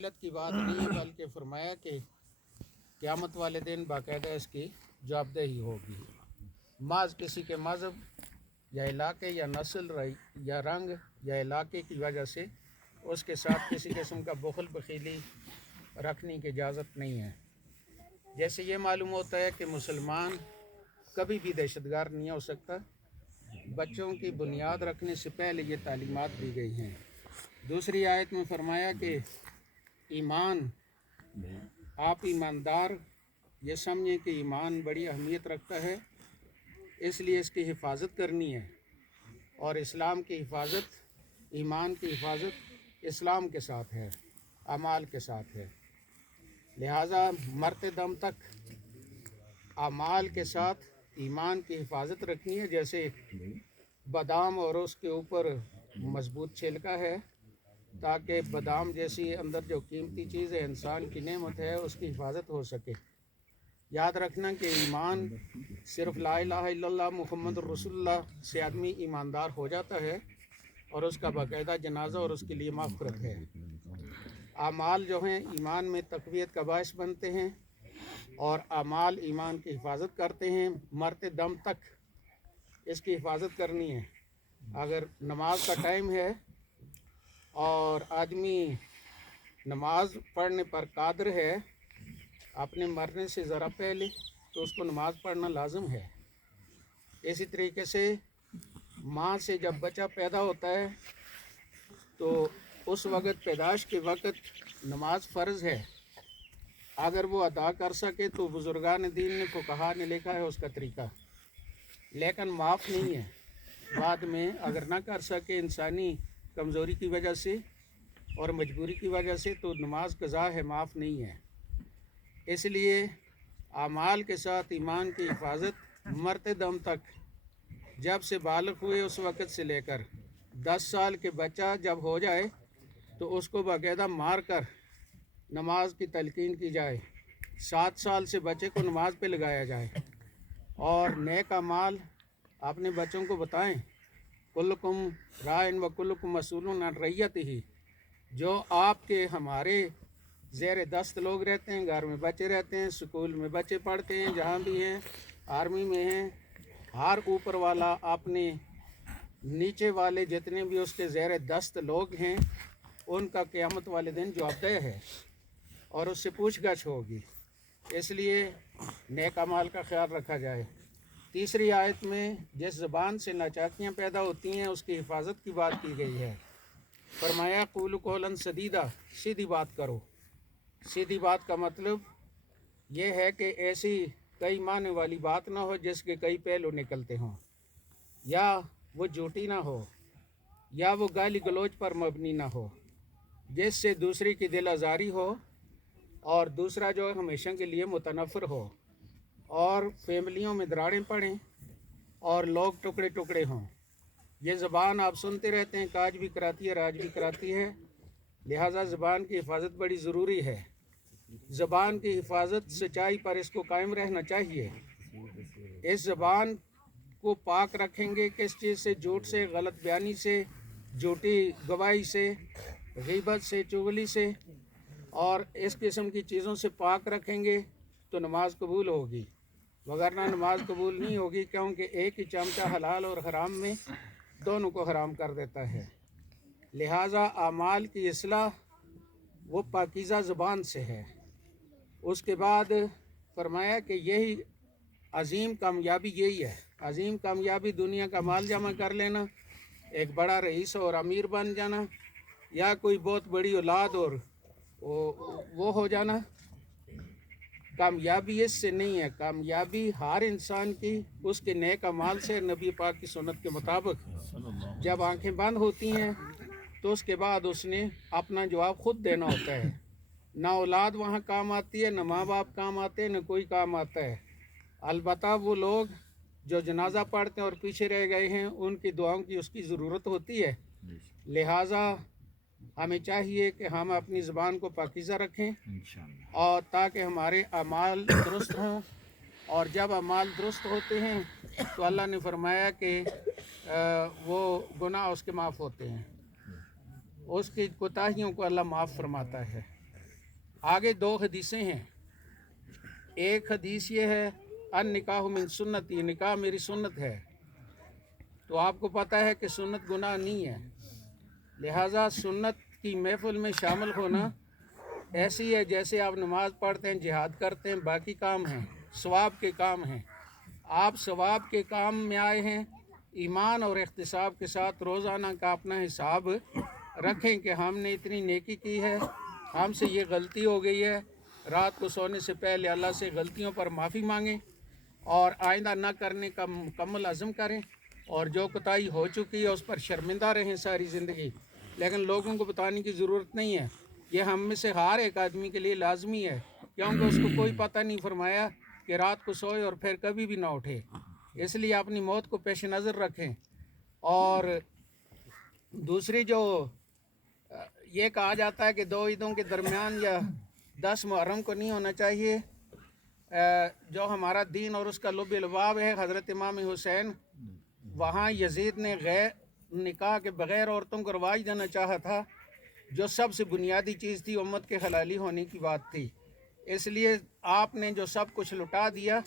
فضیلت کی بات نہیں بلکہ فرمایا کہ قیامت والے دن باقاعدہ اس کی جوابدہی ہوگی۔ بعض کسی کے مذہب یا علاقے یا نسل یا رنگ یا علاقے کی وجہ سے اس کے ساتھ کسی قسم کا بخل بخیلی رکھنے کی اجازت نہیں ہے۔ جیسے یہ معلوم ہوتا ہے کہ مسلمان کبھی بھی دہشت گرد نہیں ہو سکتا۔ بچوں کی بنیاد رکھنے سے پہلے یہ تعلیمات دی گئی ہیں۔ دوسری آیت میں فرمایا کہ ایمان، آپ ایماندار یہ سمجھیں کہ ایمان بڑی اہمیت رکھتا ہے، اس لیے اس کی حفاظت کرنی ہے، اور اسلام کی حفاظت، ایمان کی حفاظت اسلام کے ساتھ ہے، اعمال کے ساتھ ہے۔ لہٰذا مرتے دم تک اعمال کے ساتھ ایمان کی حفاظت رکھنی ہے۔ جیسے بادام اور اس کے اوپر مضبوط چھلکا ہے، تاکہ بادام جیسی اندر جو قیمتی چیز ہے، انسان کی نعمت ہے، اس کی حفاظت ہو سکے۔ یاد رکھنا کہ ایمان صرف لا الہ الا اللہ محمد رسول اللہ سے آدمی ایماندار ہو جاتا ہے، اور اس کا باقاعدہ جنازہ اور اس کے لیے مغفرت ہے۔ اعمال جو ہیں ایمان میں تقویت کا باعث بنتے ہیں، اور اعمال ایمان کی حفاظت کرتے ہیں۔ مرتے دم تک اس کی حفاظت کرنی ہے۔ اگر نماز کا ٹائم ہے اور آدمی نماز پڑھنے پر قادر ہے اپنے مرنے سے ذرا پہلے، تو اس کو نماز پڑھنا لازم ہے۔ اسی طریقے سے ماں سے جب بچہ پیدا ہوتا ہے تو اس وقت پیدائش کے وقت نماز فرض ہے۔ اگر وہ ادا کر سکے تو بزرگان دین نے، فقہا نے لکھا ہے اس کا طریقہ، لیکن معاف نہیں ہے بعد میں اگر نہ کر سکے انسانی کمزوری کی وجہ سے اور مجبوری کی وجہ سے، تو نماز قضا ہے، معاف نہیں ہے۔ اس لیے اعمال کے ساتھ ایمان کی حفاظت مرتے دم تک، جب سے بالغ ہوئے اس وقت سے لے کر 10 سال کے بچہ جب ہو جائے تو اس کو باقاعدہ مار کر نماز کی تلقین کی جائے۔ 7 سال سے بچے کو نماز پہ لگایا جائے، اور نیک اعمال اپنے بچوں کو بتائیں۔ کلکم رائن و کلکم مسئول عن رعیتہ، جو آپ کے ہمارے زیر دست لوگ رہتے ہیں، گھر میں بچے رہتے ہیں، سکول میں بچے پڑھتے ہیں، جہاں بھی ہیں، آرمی میں ہیں، ہر اوپر والا اپنے نیچے والے جتنے بھی اس کے زیر دست لوگ ہیں ان کا قیامت والے دن جوابدہ ہے، اور اس سے پوچھ گچھ ہوگی۔ اس لیے نیک اعمال کا خیال رکھا جائے۔ تیسری آیت میں جس زبان سے ناچاکیاں پیدا ہوتی ہیں اس کی حفاظت کی بات کی گئی ہے۔ فرمایا قولوا قولا سدیدا، سیدھی بات کرو۔ سیدھی بات کا مطلب یہ ہے کہ ایسی کئی معنی والی بات نہ ہو جس کے کئی پہلو نکلتے ہوں، یا وہ جھوٹی نہ ہو، یا وہ گالی گلوچ پر مبنی نہ ہو، جس سے دوسری کی دل آزاری ہو اور دوسرا جو ہمیشہ کے لیے متنفر ہو، اور فیملیوں میں دراڑیں پڑیں اور لوگ ٹکڑے ٹکڑے ہوں۔ یہ زبان آپ سنتے رہتے ہیں کہ آج بھی کراتی ہے، راج بھی کراتی ہے، لہٰذا زبان کی حفاظت بڑی ضروری ہے۔ زبان کی حفاظت، سچائی پر اس کو قائم رہنا چاہیے۔ اس زبان کو پاک رکھیں گے کس چیز سے؟ جھوٹ سے، غلط بیانی سے، جھوٹی گواہی سے، غیبت سے، چغلی سے، اور اس قسم کی چیزوں سے پاک رکھیں گے تو نماز قبول ہوگی، وگرنہ نماز قبول نہیں ہوگی، کیونکہ ایک ہی چمچہ حلال اور حرام میں دونوں کو حرام کر دیتا ہے۔ لہٰذا اعمال کی اصلاح وہ پاکیزہ زبان سے ہے۔ اس کے بعد فرمایا کہ یہی عظیم کامیابی یہی ہے۔ عظیم کامیابی دنیا کا مال جمع کر لینا، ایک بڑا رئیس اور امیر بن جانا، یا کوئی بہت بڑی اولاد اور وہ ہو جانا، کامیابی اس سے نہیں ہے۔ کامیابی ہر انسان کی اس کے نیک اعمال سے، نبی پاک کی سنت کے مطابق جب آنکھیں بند ہوتی ہیں تو اس کے بعد اس نے اپنا جواب خود دینا ہوتا ہے۔ نہ اولاد وہاں کام آتی ہے، نہ ماں باپ کام آتے ہیں، نہ کوئی کام آتا ہے۔ البتہ وہ لوگ جو جنازہ پڑھتے ہیں اور پیچھے رہ گئے ہیں، ان کی دعاؤں کی اس کی ضرورت ہوتی ہے۔ لہٰذا ہمیں چاہیے کہ ہم اپنی زبان کو پاکیزہ رکھیں، اور تاکہ ہمارے اعمال درست ہوں، اور جب اعمال درست ہوتے ہیں تو اللہ نے فرمایا کہ وہ گناہ اس کے معاف ہوتے ہیں، اس کی کوتاہیوں کو اللہ معاف فرماتا ہے۔ आगे 2 हदीसें हैं। एक हदीस ये है अन निकाह मिन सुन्नती, निकाह मेरी सुन्नत है। तो आपको पता है कि सुन्नत गुनाह नहीं है, लिहाजा सुन्नत की महफिल में शामिल होना ऐसी है जैसे आप नमाज पढ़ते हैं, जिहाद करते हैं, बाकी काम हैं, सवाब के काम हैं। आप सवाब के काम में आए हैं, ईमान और इख्तिसाब के साथ रोज़ाना का अपना हिसाब रखें कि हमने इतनी नेकी की है, हमसे ये गलती हो गई है। रात को सोने से पहले अल्लाह से गलतियों पर माफ़ी मांगें और आइंदा न करने का मुकम्मल अज़म करें, और जो कोताही हो चुकी है उस पर शर्मिंदा रहें सारी ज़िंदगी। लेकिन लोगों को बताने की ज़रूरत नहीं है, ये हम में से हर एक आदमी के लिए लाजमी है, क्योंकि उसको कोई पता नहीं फरमाया कि रात को सोए और फिर कभी भी ना उठे। इसलिए अपनी मौत को पेश नज़र रखें। और दूसरी जो ये कहा जाता है कि 2 ईदों के दरमियान या 10 मुहर्रम को नहीं होना चाहिए, जो हमारा दीन और उसका लुब लबाब है। हज़रत इमाम हुसैन वहाँ यजीद ने गैर निकाह के बग़ैर औरतों को रवाज देना चाहा था, जो सबसे बुनियादी चीज़ थी, उम्मत के हलाली होने की बात थी। इसलिए आपने जो सब कुछ लुटा दिया,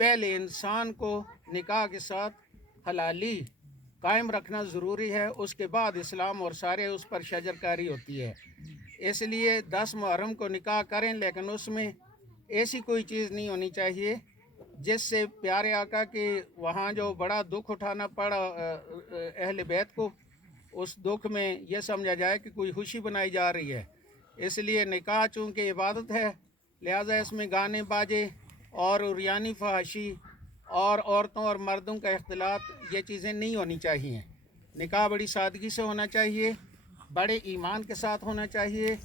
पहले इंसान को निकाह के साथ हलाली कायम रखना ज़रूरी है, उसके बाद इस्लाम और सारे उस पर शजरकारी होती है। इसलिए 10 मुहर्रम को निकाह करें, लेकिन उसमें ऐसी कोई चीज़ नहीं होनी चाहिए जिससे प्यारे आका के वहाँ जो बड़ा दुख उठाना पड़ा अहले बैत को, उस दुख में यह समझा जाए कि कोई खुशी बनाई जा रही है। इसलिए निकाह चूँकि इबादत है, लिहाजा इसमें गाने बाजे और उरियानी फहाशी और औरतों और मर्दों का इख्तिलात, ये चीज़ें नहीं होनी चाहिए। निकाह बड़ी सादगी से होना चाहिए, बड़े ईमान के साथ होना चाहिए,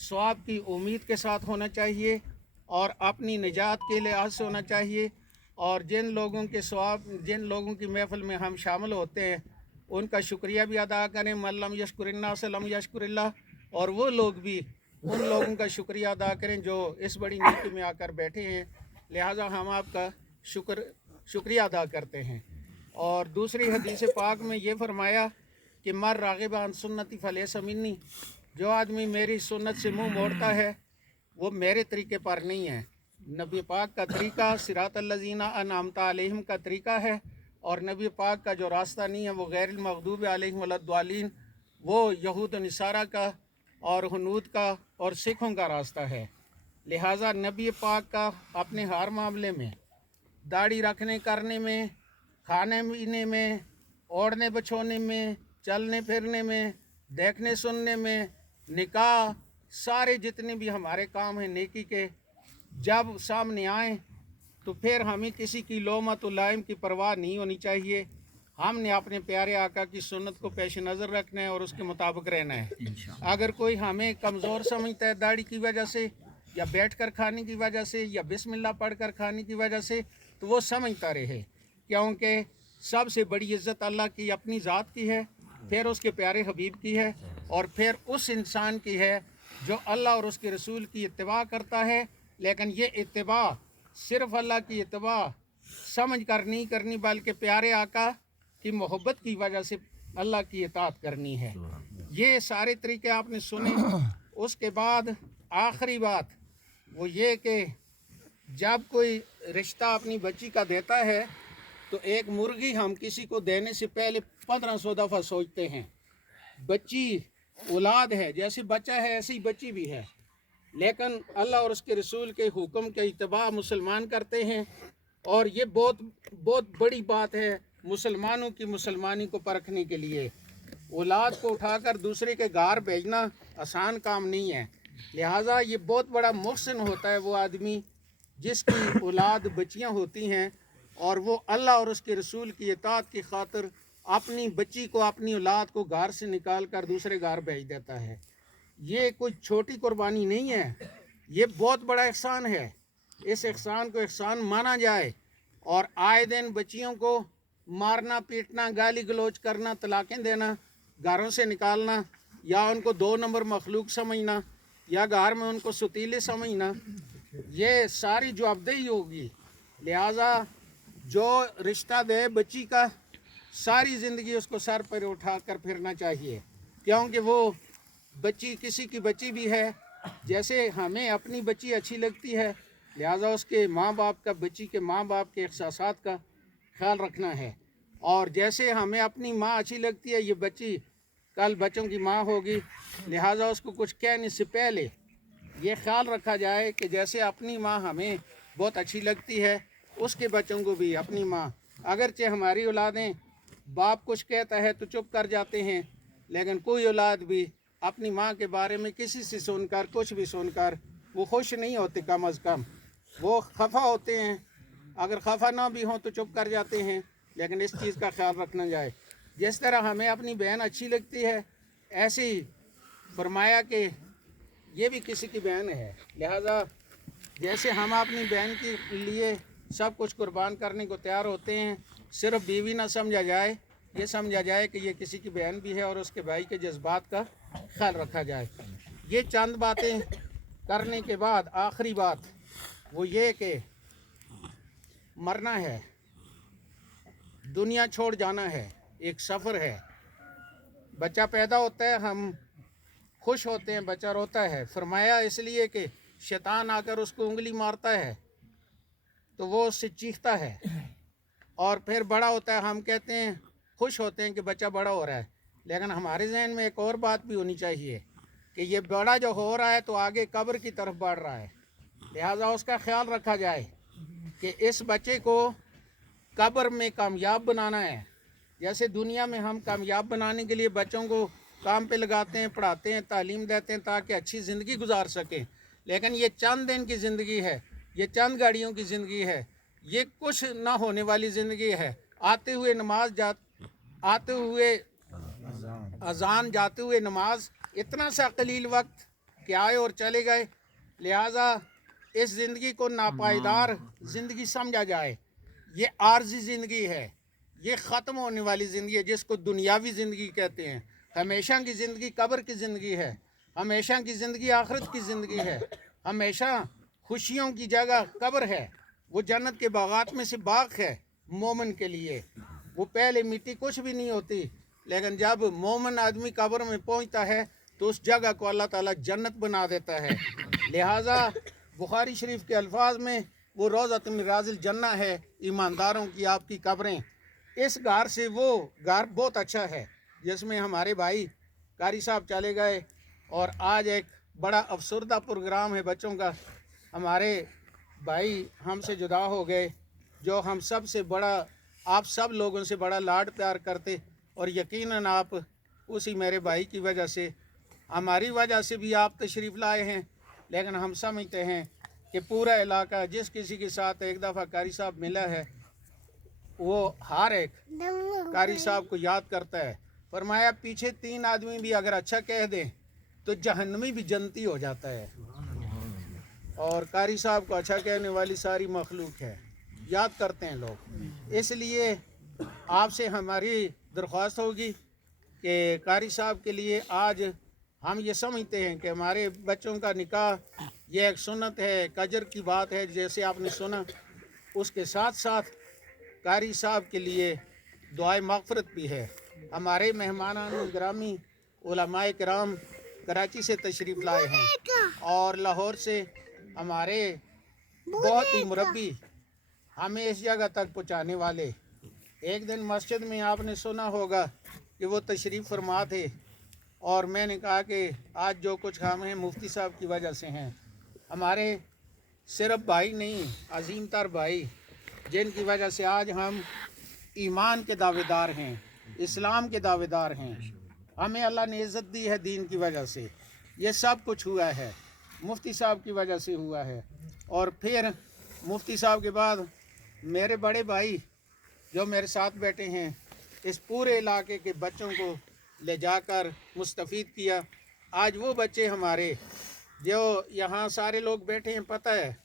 सवाब की उम्मीद के साथ होना चाहिए और अपनी निजात के लिहाज से होना चाहिए। और जिन लोगों की महफिल में हम शामिल होते हैं उनका शुक्रिया भी अदा करें। मल्लम यशकुरिन्ना सलम यशकुरिल्लाह, और वो लोग भी उन लोगों का शुक्रिया अदा करें जो इस बड़ी नेकी में आकर बैठे हैं। लिहाजा हम आपका शुक्रिया अदा करते हैं। और दूसरी हदीस पाक में ये फरमाया कि मर राग़िब अन सुन्नती फलैसा मिन्नी, जो आदमी मेरी सुन्नत से मुंह मोड़ता है वो मेरे तरीके पर नहीं है। नबी पाक का तरीका सिरातल लज़ीना अनअमता अलैहिम का तरीका है, और नबी पाक का जो रास्ता नहीं है वो गैरिल मग़दूबि अलैहिम वलद्दालिन, वो यहूद नसारा का और हनूद का और सिखों का रास्ता है। लिहाजा नबी पाक का अपने हर मामले में, दाढ़ी रखने करने में, खाने पीने में, ओढ़ने बछोने में, चलने फिरने में, देखने सुनने में, निकाह, सारे जितने भी हमारे काम हैं नेकी के, जब सामने आए तो फिर हमें किसी की लोमत लाइम की परवाह नहीं होनी चाहिए। हमने अपने प्यारे आका की सुन्नत को पेश नज़र रखना है और उसके मुताबिक रहना है। अगर कोई हमें कमज़ोर समझता है दाढ़ी की वजह से, या बैठ कर खाने की वजह से, या बिस्मिल्लाह पढ़ कर खाने की वजह से, तो वो समझता रहे, क्योंकि सबसे बड़ी इज़्ज़त अल्लाह की अपनी ज़ात की है, फिर उसके प्यारे हबीब की है, और फिर उस इंसान की है जो अल्लाह और उसके रसूल की इत्तिबा करता है। लेकिन ये इत्तिबा सिर्फ़ अल्लाह की इत्तिबा समझ कर नहीं करनी, बल्कि प्यारे आका की मोहब्बत की वजह से अल्लाह की इताअत करनी है। ये सारे तरीके आपने सुने। उसके बाद आखिरी बात वो ये कि जब कोई रिश्ता अपनी बच्ची का देता है तो एक मुर्गी हम किसी को देने से पहले 1500 दफ़ा सोचते हैं। बच्ची औलाद है, जैसे बच्चा है ऐसी बच्ची भी है, लेकिन अल्लाह और उसके रसूल के हुक्म के इत्तिबा मुसलमान करते हैं। और ये बहुत बड़ी बात है मुसलमानों की मुसलमानी को परखने के लिए। औलाद को उठाकर दूसरे के घर भेजना आसान काम नहीं है। लिहाजा ये बहुत बड़ा मुहसिन होता है वो आदमी जिसकी औलाद बच्चियां होती हैं और वो अल्लाह और उसके रसूल की इताअत की खातिर अपनी बच्ची को, अपनी औलाद को घर से निकाल कर दूसरे घर भेज देता है। ये कोई छोटी कुर्बानी नहीं है, ये बहुत बड़ा एहसान है। इस एहसान को एहसान माना जाए। और आए दिन बच्चियों को मारना, पीटना, गाली गलौज करना, तलाक़ें देना, घरों से निकालना, या उनको 2 नंबर मखलूक समझना, या घर में उनको सुतीले समझना, ये सारी जवाबदेही होगी। लिहाजा जो रिश्ता दे बच्ची का, सारी ज़िंदगी उसको सर पर उठा कर फिरना चाहिए, क्योंकि वो बच्ची किसी की बच्ची भी है जैसे हमें अपनी बच्ची अच्छी लगती है, लिहाजा उसके माँ बाप का, बच्ची के माँ बाप के एहसासात का ख्याल रखना है। और जैसे हमें अपनी माँ अच्छी लगती है, ये बच्ची कल बच्चों की माँ होगी, लिहाजा उसको कुछ कहने से पहले ये ख्याल रखा जाए कि जैसे अपनी माँ हमें बहुत अच्छी लगती है, उसके बच्चों को भी अपनी माँ, अगरचे हमारी औलादें बाप कुछ कहता है तो चुप कर जाते हैं, लेकिन कोई औलाद भी अपनी माँ के बारे में किसी से सुनकर, कुछ भी सुनकर वो खुश नहीं होते, कम अज़ कम वो खफा होते हैं। अगर खफा ना भी हों तो चुप कर जाते हैं, लेकिन इस चीज़ का ख्याल रखना जाए। जिस तरह हमें अपनी बहन अच्छी लगती है, ऐसे ही फरमाया कि ये भी किसी की बहन है, लिहाजा जैसे हम अपनी बहन के लिए सब कुछ कुर्बान करने को तैयार होते हैं, सिर्फ बीवी ना समझा जाए, ये समझा जाए कि ये किसी की बहन भी है और उसके भाई के जज्बात का ख्याल रखा जाए। ये चंद बातें करने के बाद आखिरी बात वो ये कि मरना है, दुनिया छोड़ जाना है, एक सफ़र है। बच्चा पैदा होता है, हम खुश होते हैं, बच्चा रोता है, फरमाया इसलिए कि शैतान आकर उसको उंगली मारता है तो वो उससे चीखता है, और फिर बड़ा होता है, हम कहते हैं खुश होते हैं कि बच्चा बड़ा हो रहा है, लेकिन हमारे जहन में एक और बात भी होनी चाहिए कि ये बड़ा जो हो रहा है तो आगे कब्र की तरफ बढ़ रहा है, लिहाजा उसका ख्याल रखा जाए कि इस बच्चे को कब्र में कामयाब बनाना है। जैसे दुनिया में हम कामयाब बनाने के लिए बच्चों को काम पे लगाते हैं, पढ़ाते हैं, तालीम देते हैं ताकि अच्छी ज़िंदगी गुजार सकें, लेकिन ये चंद दिन की ज़िंदगी है, ये चंद घड़ियों की ज़िंदगी है, ये कुछ ना होने वाली ज़िंदगी है। आते हुए नमाज आते हुए अजान, जाते हुए नमाज, इतना सा कलील वक्त कि आए और चले गए। लिहाजा इस ज़िंदगी को नापायदार ज़िंदगी समझा जाए। ये आर्जी ज़िंदगी है, ये ख़त्म होने वाली ज़िंदगी है जिसको दुनियावी ज़िंदगी कहते हैं। हमेशा की ज़िंदगी कब्र की ज़िंदगी है, हमेशा की ज़िंदगी आखिरत की ज़िंदगी है, हमेशा खुशियों की जगह कब्र है। वो जन्नत के बागात में से बाग है मोमिन के लिए। वो पहले मिट्टी कुछ भी नहीं होती, लेकिन जब मोमिन आदमी कब्र में पहुंचता है तो उस जगह को अल्लाह ताला जन्नत बना देता है। लिहाजा बुखारी शरीफ के अल्फाज में वो रोज़त मिन रियाज़िल जन्ना है, ईमानदारों की आपकी कब्रें। इस घर से वो घर बहुत अच्छा है जिसमें हमारे भाई कारी साहब चले गए, और आज एक बड़ा अफसरदा प्रोग्राम है बच्चों का। हमारे भाई हमसे जुदा हो गए, जो हम सब से बड़ा, आप सब लोगों से बड़ा लाड प्यार करते, और यकीनन आप उसी मेरे भाई की वजह से, हमारी वजह से भी आप तशरीफ़ लाए हैं, लेकिन हम समझते हैं कि पूरा इलाका जिस किसी के साथ एक दफ़ा कारी साहब मिला है वो हर एक कारी साहब को याद करता है। फरमाया पीछे 3 आदमी भी अगर अच्छा कह दें तो जहन्नमी भी जन्नती हो जाता है, और कारी साहब को अच्छा कहने वाली सारी मखलूक है, याद करते हैं लोग। इसलिए आपसे हमारी दरख्वास्त होगी कि कारी साहब के लिए आज हम ये समझते हैं कि हमारे बच्चों का निकाह ये एक सुन्नत है, कजर की बात है जैसे आपने सुना, उसके साथ साथ कारी साहब के लिए दुआए मग़फ़िरत भी है। हमारे मेहमानान ग्रामी उलमाए किराम कराची से तशरीफ़ लाए हैं, और लाहौर से हमारे बहुत ही मुरब्बी हमें इस जगह तक पहुँचाने वाले। एक दिन मस्जिद में आपने सुना होगा कि वो तशरीफ़ फरमा थे, और मैंने कहा कि आज जो कुछ हम हैं मुफ्ती साहब की वजह से हैं। हमारे सिर्फ भाई नहीं, अजीम तर भाई, जिनकी वजह से आज हम ईमान के दावेदार हैं, इस्लाम के दावेदार हैं। हमें अल्लाह ने इज़्ज़त दी है दीन की वजह से। ये सब कुछ हुआ है मुफ्ती साहब की वजह से हुआ है। और फिर मुफ्ती साहब के बाद मेरे बड़े भाई जो मेरे साथ बैठे हैं, इस पूरे इलाके के बच्चों को ले जाकर मुस्तफ़ीद किया। आज वो बच्चे हमारे जो यहाँ सारे लोग बैठे हैं, पता है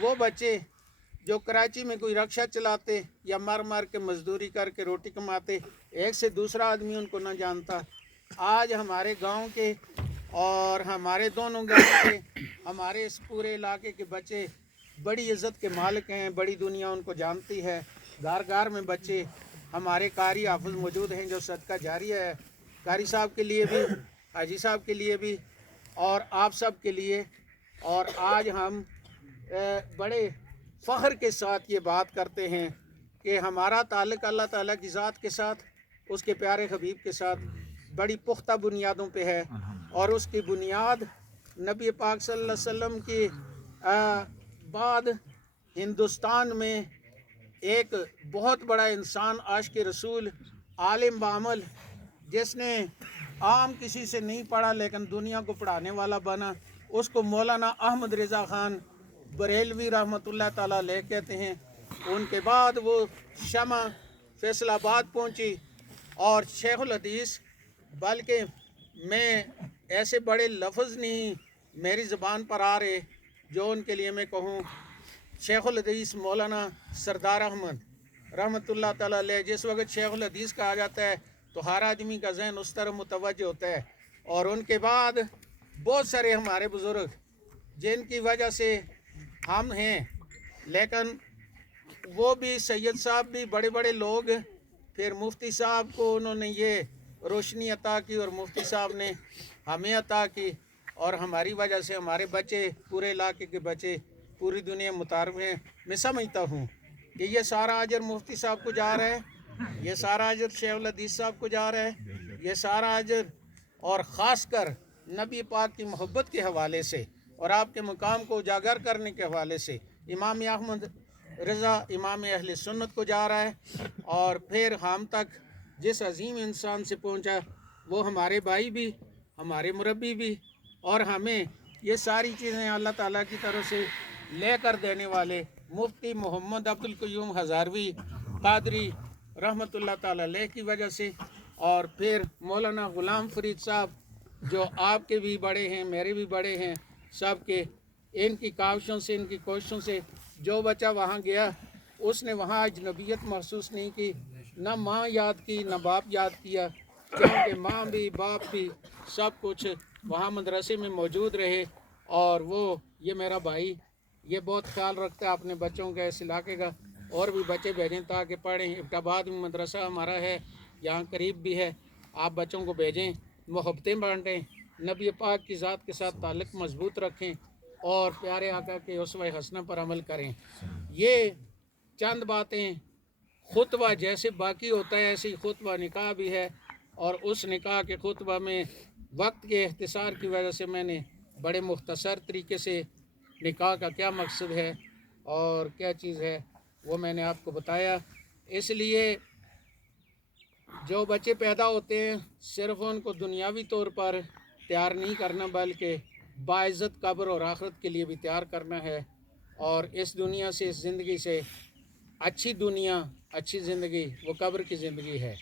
वो बच्चे जो कराची में कोई रक्षा चलाते या मर मर के मजदूरी करके रोटी कमाते, एक से दूसरा आदमी उनको ना जानता, आज हमारे गांव के और हमारे दोनों गांव के, हमारे इस पूरे इलाके के बच्चे बड़ी इज़्ज़त के मालिक हैं, बड़ी दुनिया उनको जानती है। घर घर में बच्चे हमारे कारी हाफिज़ मौजूद हैं जो सदका जारी है। कारी साहब के लिए भी, हाजी साहब के लिए भी, اور آپ سب کے لیے. اور آج ہم بڑے فخر کے ساتھ یہ بات کرتے ہیں کہ ہمارا تعلق اللہ تعالیٰ کی ذات کے ساتھ، اس کے پیارے حبیب کے ساتھ بڑی پختہ بنیادوں پہ ہے. اور اس کی بنیاد نبی پاک صلی اللہ علیہ وسلم کی بعد ہندوستان میں ایک بہت بڑا انسان، عاشق رسول، عالم بعمل، جس نے عام کسی سے نہیں پڑھا لیکن دنیا کو پڑھانے والا بنا، اس کو مولانا احمد رضا خان بریلوی رحمۃ اللہ تعالیٰ علیہ کہتے ہیں. ان کے بعد وہ شمع فیصل آباد پہنچی اور شیخ الحدیث، بلکہ میں ایسے بڑے لفظ نہیں میری زبان پر آ رہے جو ان کے لیے میں کہوں. شیخ الحدیث مولانا سردار احمد رحمۃ اللہ تعالیٰ علیہ، جس وقت شیخ الحدیث کہا جاتا ہے تو ہر آدمی کا ذہن اس طرح متوجہ ہوتا ہے. اور ان کے بعد بہت سارے ہمارے بزرگ جن کی وجہ سے ہم ہیں، لیکن وہ بھی سید صاحب بھی بڑے بڑے لوگ. پھر مفتی صاحب کو انہوں نے یہ روشنی عطا کی اور مفتی صاحب نے ہمیں عطا کی، اور ہماری وجہ سے ہمارے بچے، پورے علاقے کے بچے پوری دنیا متعارف ہیں. میں سمجھتا ہوں کہ یہ سارا اجر مفتی صاحب کو جا رہا ہے، یہ سارا اجر شیخ الحدیث صاحب کو جا رہا ہے، یہ سارا اجر اور خاص کر نبی پاک کی محبت کے حوالے سے اور آپ کے مقام کو اجاگر کرنے کے حوالے سے امام احمد رضا امام اہل سنت کو جا رہا ہے. اور پھر ہم تک جس عظیم انسان سے پہنچا وہ ہمارے بھائی بھی، ہمارے مربی بھی، اور ہمیں یہ ساری چیزیں اللہ تعالیٰ کی طرف سے لے کر دینے والے مفتی محمد عبد القیوم ہزاروی قادری رحمۃ اللہ تعالیٰ علیہ کی وجہ سے، اور پھر مولانا غلام فرید صاحب جو آپ کے بھی بڑے ہیں، میرے بھی بڑے ہیں، سب کے ان کی کاوشوں سے، ان کی کوششوں سے جو بچہ وہاں گیا اس نے وہاں اجنبیت محسوس نہیں کی، نہ ماں یاد کی نہ باپ یاد کیا، کیونکہ ماں بھی باپ بھی سب کچھ وہاں مدرسے میں موجود رہے. اور وہ یہ میرا بھائی یہ بہت خیال رکھتا ہے اپنے بچوں کا، اس علاقے کا، اور بھی بچے بھیجیں تاکہ پڑھیں. ابٹاباد میں مدرسہ ہمارا ہے، یہاں قریب بھی ہے، آپ بچوں کو بھیجیں، محبتیں بانٹیں، نبی پاک کی ذات کے ساتھ تعلق مضبوط رکھیں اور پیارے آقا کے اسوہ حسنہ پر عمل کریں. یہ چند باتیں خطبہ جیسے باقی ہوتا ہے ایسے ہی خطبہ نکاح بھی ہے، اور اس نکاح کے خطبہ میں وقت کے اختصار کی وجہ سے میں نے بڑے مختصر طریقے سے نکاح کا کیا مقصد ہے اور کیا چیز ہے وہ میں نے آپ کو بتایا. اس لیے جو بچے پیدا ہوتے ہیں صرف ان کو دنیاوی طور پر تیار نہیں کرنا بلکہ باعزت قبر اور آخرت کے لیے بھی تیار کرنا ہے. اور اس دنیا سے، اس زندگی سے اچھی دنیا، اچھی زندگی وہ قبر کی زندگی ہے،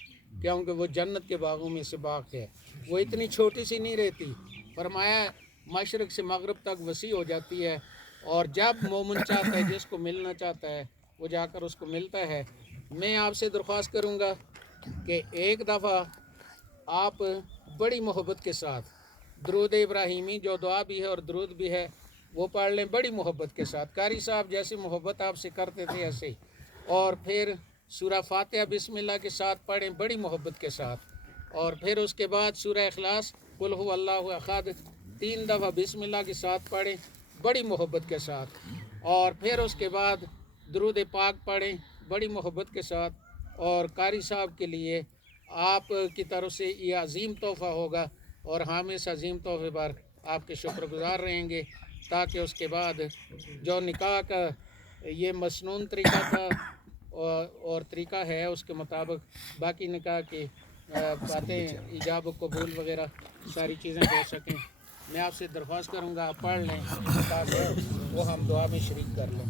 کیونکہ وہ جنت کے باغوں میں سے باغ ہے. وہ اتنی چھوٹی سی نہیں رہتی، فرمایا مشرق سے مغرب تک وسیع ہو جاتی ہے، اور جب مومن چاہتا ہے، جس کو ملنا چاہتا ہے وہ جا کر اس کو ملتا ہے. میں آپ سے درخواست کروں گا کہ ایک دفعہ آپ بڑی محبت کے ساتھ درود ابراہیمی جو دعا بھی ہے اور درود بھی ہے وہ پڑھ لیں بڑی محبت کے ساتھ. قاری صاحب جیسی محبت آپ سے کرتے تھے ایسے ہی، اور پھر سورہ فاتحہ بسم اللہ کے ساتھ پڑھیں بڑی محبت کے ساتھ، اور پھر اس کے بعد سورہ اخلاص قل هو اللہ احد 3 دفعہ بسم اللہ کے ساتھ پڑھیں بڑی محبت کے ساتھ، اور پھر اس کے بعد درود پاک پڑھیں بڑی محبت کے ساتھ. اور قاری صاحب کے لیے آپ کی طرف سے یہ عظیم تحفہ ہوگا، اور ہم اس عظیم تحفے پر آپ کے شکر گزار رہیں گے، تاکہ اس کے بعد جو نکاح کا یہ مسنون طریقہ تھا اور طریقہ ہے اس کے مطابق باقی نکاح کی باتیں ایجاب و قبول وغیرہ ساری چیزیں ہو سکیں. میں آپ سے درخواست کروں گا آپ پڑھ لیں تاکہ وہ ہم دعا میں شریک کر لیں.